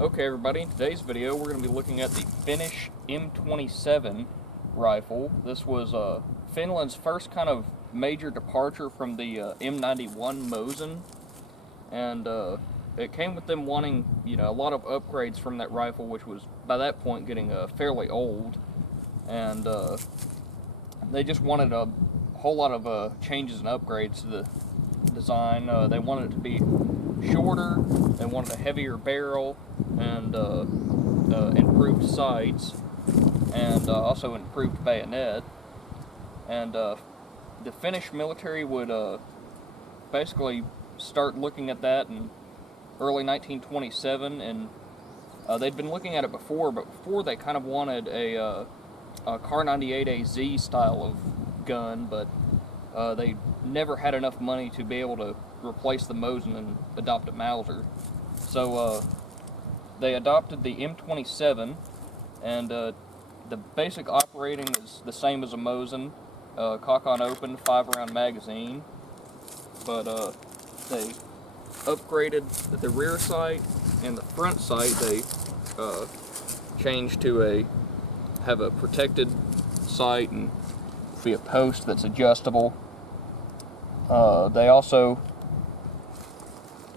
Okay everybody, in today's video we're going to be looking at the Finnish M27 rifle. This was Finland's first kind of major departure from the M91 Mosin, and it came with them wanting, a lot of upgrades from that rifle, which was by that point getting fairly old, and they just wanted a whole lot of changes and upgrades to the design. They wanted it to be shorter, they wanted a heavier barrel, and improved sights, and also improved bayonet. And the Finnish military would basically start looking at that in early 1927, and they'd been looking at it before, but before they kind of wanted a Kar 98AZ style of gun, but they never had enough money to be able to replace the Mosin and adopt a Mauser. So they adopted the M27, and the basic operating is the same as a Mosin, cock on open, 5-round magazine, but they upgraded the rear sight, and the front sight they changed to have a protected sight and be a post that's adjustable.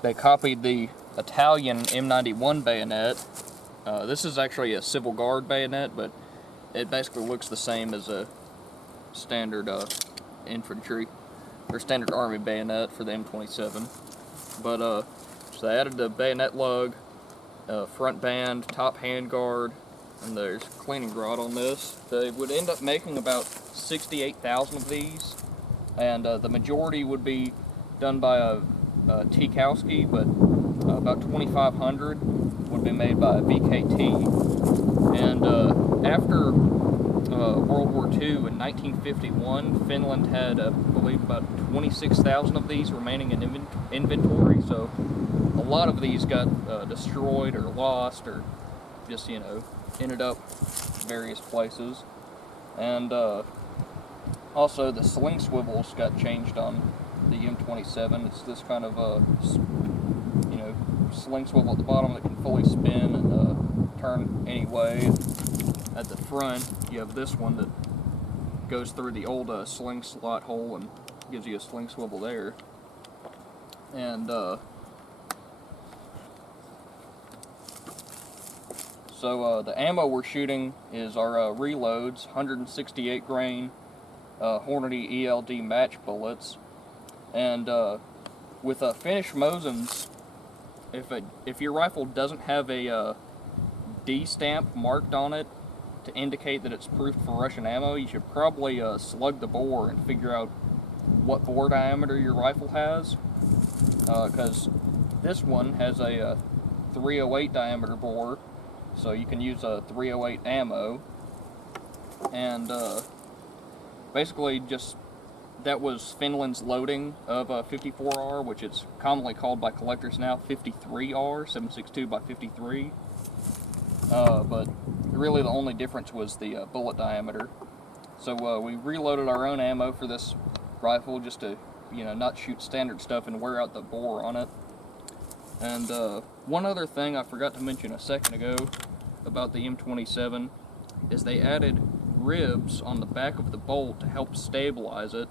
They copied the Italian M91 bayonet. This is actually a Civil Guard bayonet, but it basically looks the same as a standard infantry or standard army bayonet for the M27. But so they added the bayonet lug, front band, top handguard, and there's cleaning rod on this. They would end up making about 68,000 of these, and the majority would be done by a Tikowski, but about 2,500 would be made by VKT. And after World War II in 1951, Finland had, I believe, about 26,000 of these remaining in inventory, so a lot of these got destroyed or lost, or just, ended up various places. And also the sling swivels got changed on the M27. It's this kind of sling swivel at the bottom that can fully spin and turn any way. At the front, you have this one that goes through the old sling slot hole and gives you a sling swivel there. And so the ammo we're shooting is our reloads, 168 grain Hornady ELD match bullets. And with Finnish Mosins, if your rifle doesn't have a D stamp marked on it to indicate that it's proofed for Russian ammo, you should probably slug the bore and figure out what bore diameter your rifle has, because this one has a 308 diameter bore, so you can use a 308 ammo. And basically just that was Finland's loading of 54R, which is commonly called by collectors now 53R, 7.62 by 53. But really the only difference was the bullet diameter. So we reloaded our own ammo for this rifle just to, not shoot standard stuff and wear out the bore on it. And one other thing I forgot to mention a second ago about the M27 is they added ribs on the back of the bolt to help stabilize it,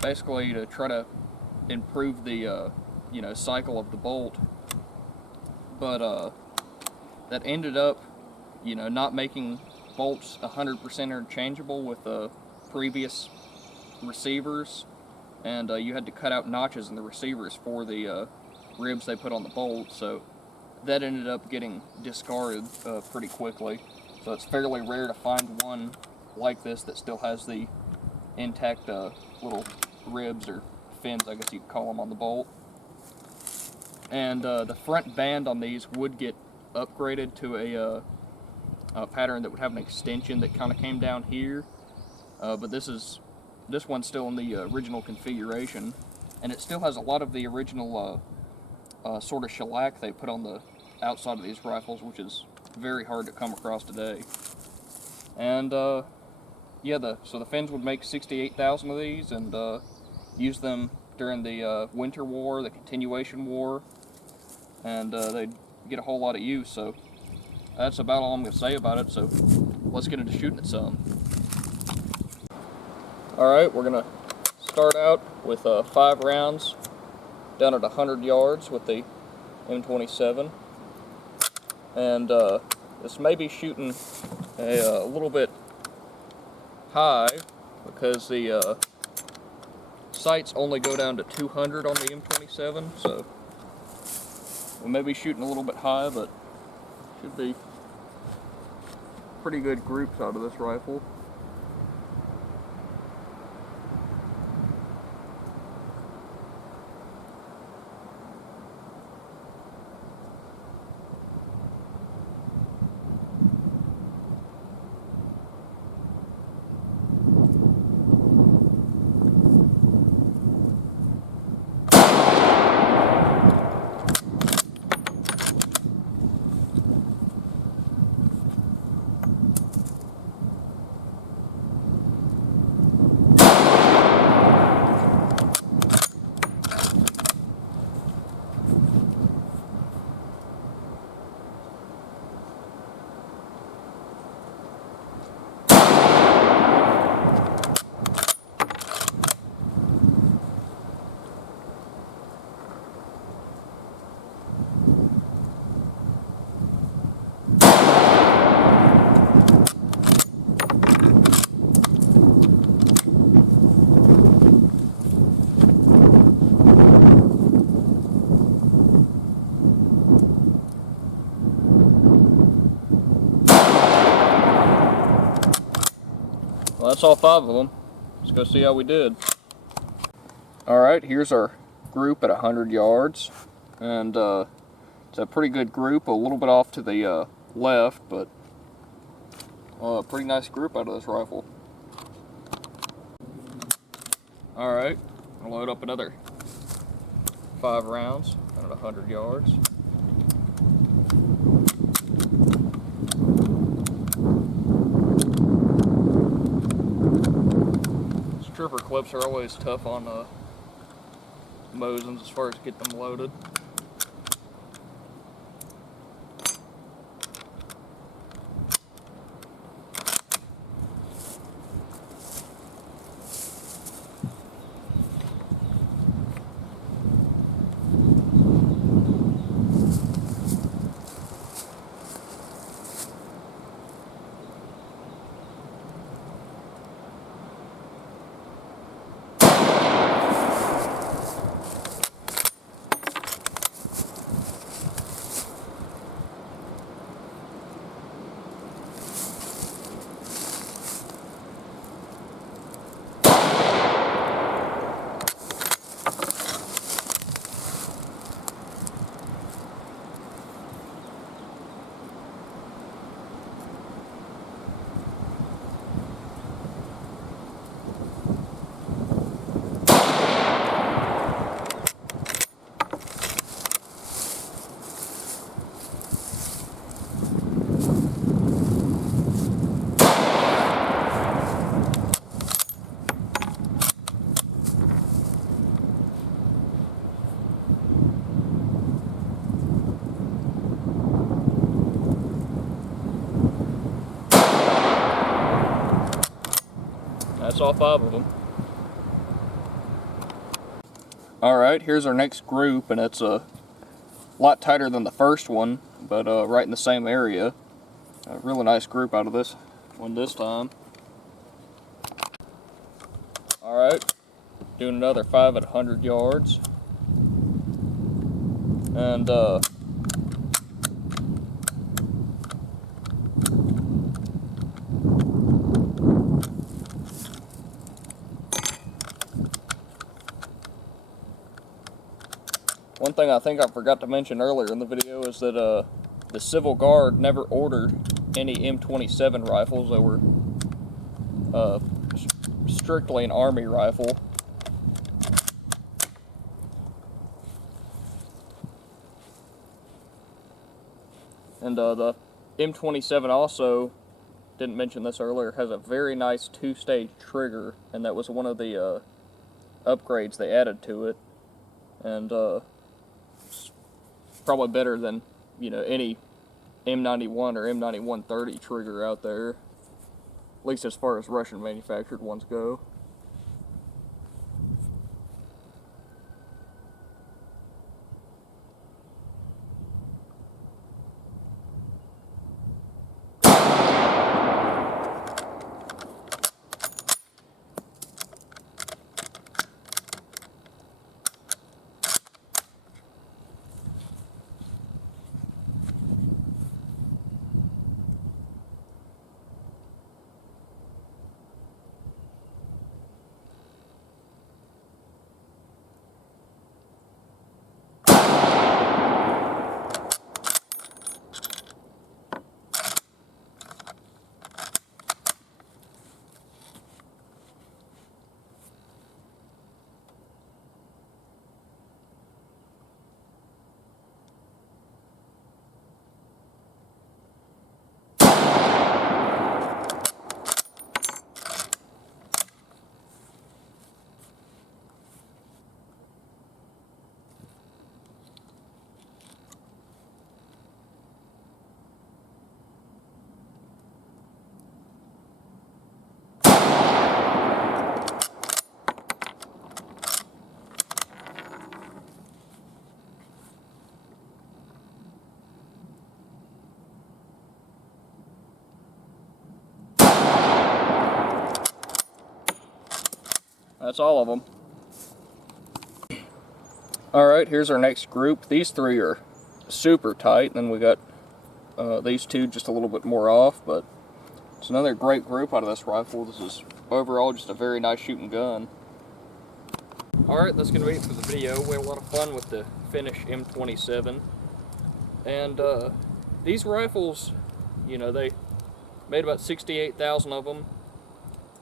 basically to try to improve the cycle of the bolt. But that ended up not making bolts 100% interchangeable with previous receivers, and you had to cut out notches in the receivers for the ribs they put on the bolt, so that ended up getting discarded pretty quickly. So it's fairly rare to find one like this that still has the intact little ribs, or fins I guess you could call them, on the bolt. And the front band on these would get upgraded to a pattern that would have an extension that kind of came down here, but this one's still in the original configuration, and it still has a lot of the original sort of shellac they put on the outside of these rifles, which is very hard to come across today. And yeah, so the Finns would make 68,000 of these and use them during the Winter War, the Continuation War, and they get a whole lot of use. So that's about all I'm going to say about it. So let's get into shooting it some. Alright, we're going to start out with 5 rounds down at 100 yards with the M27. And this may be shooting a little bit high because the sights only go down to 200 on the M27, so we may be shooting a little bit high, but should be pretty good groups out of this rifle. Well, that's all 5 of them. Let's go see how we did. Alright, here's our group at 100 yards. And it's a pretty good group, a little bit off to the left, but a pretty nice group out of this rifle. Alright, I'll load up another 5 rounds at 100 yards. Stripper clips are always tough on Mosins as far as get them loaded. That's all 5 of them. Alright, here's our next group, and it's a lot tighter than the first one, but right in the same area. A really nice group out of this one this time. Alright, doing another 5 at 100 yards. And one thing I think I forgot to mention earlier in the video is that the Civil Guard never ordered any M27 rifles. They were strictly an Army rifle. And the M27 also, didn't mention this earlier, has a very nice 2-stage trigger, and that was one of the upgrades they added to it. And probably better than, you know, any M91 or M9130 trigger out there, at least as far as Russian manufactured ones go. That's all of them. Alright, here's our next group. These three are super tight, and then we got these two just a little bit more off, but it's another great group out of this rifle. This is overall just a very nice shooting gun. Alright, that's going to be it for the video. We had a lot of fun with the Finnish M27. And these rifles, you know, they made about 68,000 of them.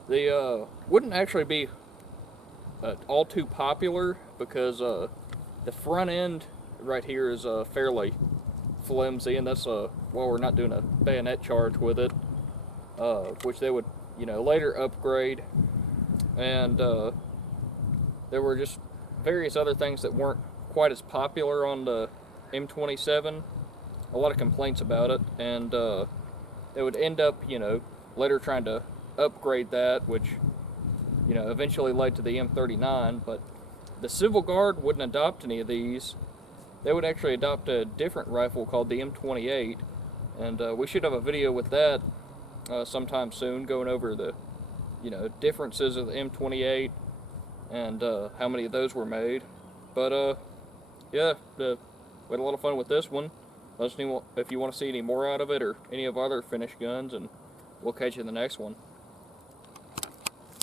They wouldn't actually be all too popular because the front end right here is fairly flimsy, and that's why we're not doing a bayonet charge with it, which they would, you know, later upgrade. And there were just various other things that weren't quite as popular on the M27. A lot of complaints about it, and they would end up, you know, later trying to upgrade that, which, you know, eventually led to the M39. But the Civil Guard wouldn't adopt any of these. They would actually adopt a different rifle called the M28, and we should have a video with that sometime soon, going over the, you know, differences of the M28 and how many of those were made. But yeah, we had a lot of fun with this one. Let us know if you want to see any more out of it or any of our other Finnish guns, and we'll catch you in the next one.